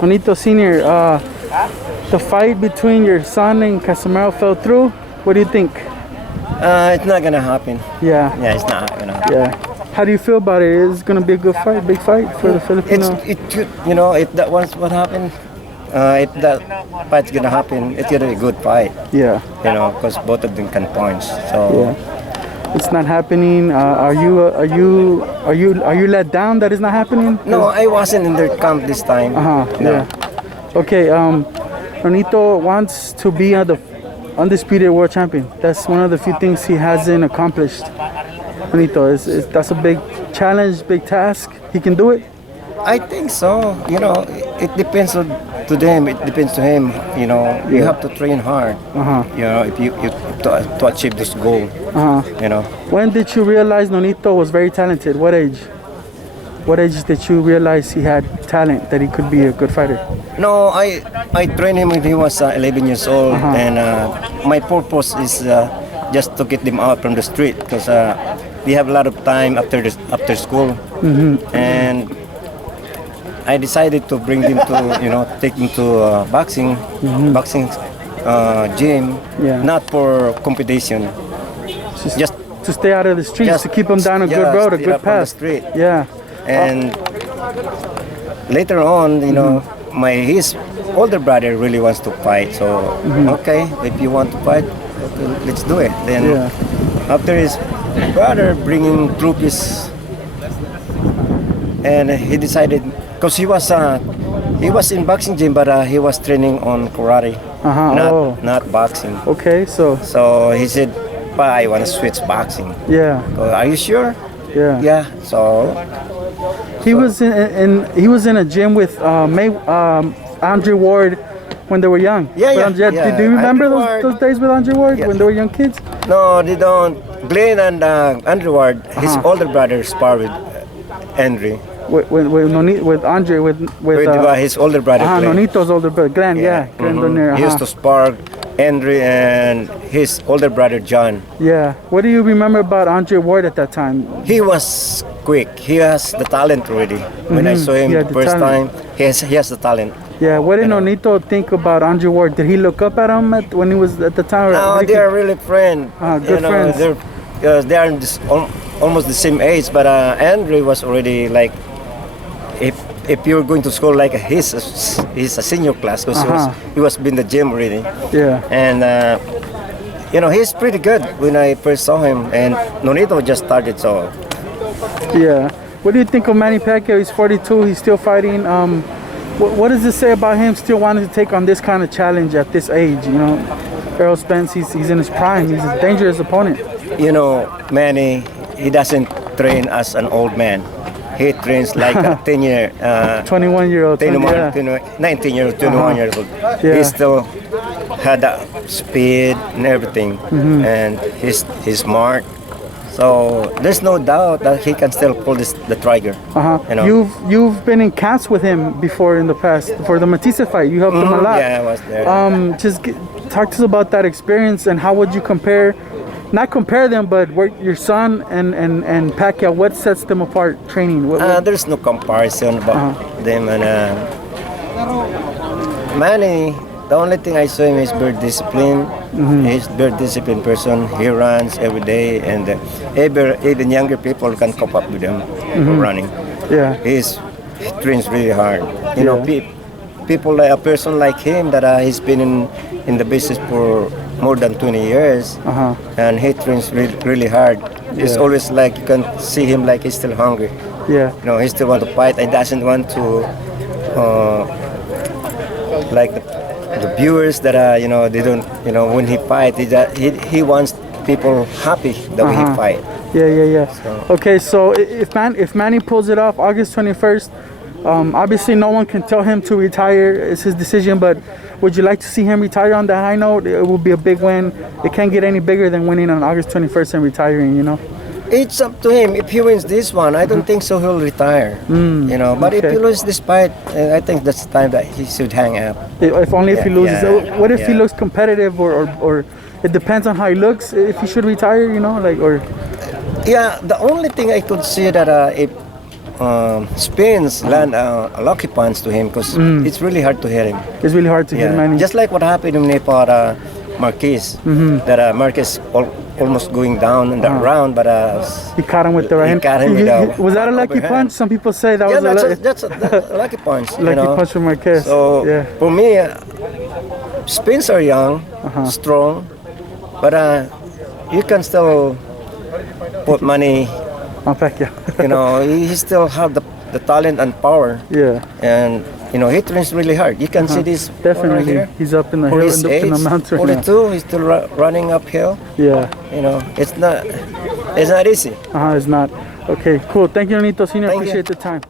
Nonito Sr., the fight between your son and Casimiro fell through. What do you think? It's not gonna happen. Yeah. Yeah, it's not gonna happen. Yeah. How do you feel about it? It's gonna be a good fight, big fight for the Filipino. If that was what happened, if that fight's gonna happen, it's gonna be a good fight. Yeah. Because both of them can punch. So. Yeah. It's not happening. Are you let down that it's not happening? No, I wasn't in their camp this time. No. Yeah. Okay. Nonito wants to be the undisputed world champion. That's one of the few things he hasn't accomplished. Nonito, that's a big challenge, big task. He can do it. I think so. It depends to them. It depends to him. You have to train hard. If you to achieve this goal. When did you realize Nonito was very talented? What age? What age did you realize he had talent, that he could be a good fighter? No, I trained him when he was 11 years old, and my purpose is just to get them out from the street because we have a lot of time after school, and I decided to bring them to take them to boxing gym, not for competition. Just to stay out of the streets, to keep them down a good road, a good path. Street. Yeah. And later on, his older brother really wants to fight. So okay, if you want to fight, okay, let's do it. Then after his brother bringing trophies, and he decided, because he was in boxing gym, but he was training on karate, not boxing. Okay, so he said, I want to switch boxing. Yeah. Are you sure? Yeah. Yeah. So he was in a gym with Andre Ward when they were young. Yeah. Do you remember those days with Andre Ward when they were young kids? No, they don't. Glenn and Andre Ward, his older brother, sparred with Andre. With Andre, with his older brother. Nonito's older brother, Glenn. Yeah, Glenn Donaire. He used to spar Andre and his older brother John. Yeah. What do you remember about Andre Ward at that time? He was quick. He has the talent already. When I saw him the first time, he has the talent. Yeah. What did Nonito think about Andre Ward? Did he look up at him when he was at the time? No, they are really friends. Good friends. They are almost the same age, but Andre was already like, if you're going to school like he's a senior class because he was in the gym already. Yeah. And he's pretty good when I first saw him, and Nonito just started, so. Yeah. What do you think of Manny Pacquiao? He's 42. He's still fighting. What does it say about him still wanting to take on this kind of challenge at this age? Errol Spence, he's in his prime. He's a dangerous opponent. Manny, he doesn't train as an old man. He trains like a 21-year-old, 19-year-old, 21-year-old. Yeah. He still had that speed and everything, and he's smart. So there's no doubt that he can still pull the trigger. You've been in camps with him before in the past for the Matisse fight. You helped him a lot. Yeah, I was there. Talk to us about that experience and how would you compare? Not compare them, but your son and Pacquiao, what sets them apart training? There's no comparison about them. And Manny, the only thing I saw him is very disciplined. He's a very disciplined person. He runs every day, and even younger people can cope up with him running. Yeah. He trains really hard. People like a person like him that he's been in the business for more than 20 years, and he trains really hard. It's always like you can see him like he's still hungry. Yeah. He still want to fight and doesn't want to like the viewers that they don't when he fight he wants people happy the way he fight. Yeah. So. Okay, so if Manny pulls it off August 21st, obviously no one can tell him to retire. It's his decision, but would you like to see him retire on that high note? It will be a big win. It can't get any bigger than winning on August 21st and retiring, It's up to him. If he wins this one, I don't think so he'll retire. But if he loses this fight, I think that's the time that he should hang up. If he loses. What if he looks competitive or it depends on how he looks, if he should retire, Yeah, the only thing I could see that if Spence land a lucky punch to him because it's really hard to hit him. It's really hard to hit Manny. Just like what happened when they fought Marquez. That Marquez almost going down in that round, but he caught him with the right hand. Caught him with was that a lucky punch? Some people say that was that's a lucky punch. Lucky punch from Marquez. So for me, Spence are young, strong, but you can still put money on Pacquiao. He still have the talent and power. Yeah. And he trains really hard. You can see this definitely right here. He's up in the hill, in the mountain. 42. He's still running uphill. Yeah. It's not easy. It's not. Okay, cool. Thank you, Nonito Sr. Appreciate the time.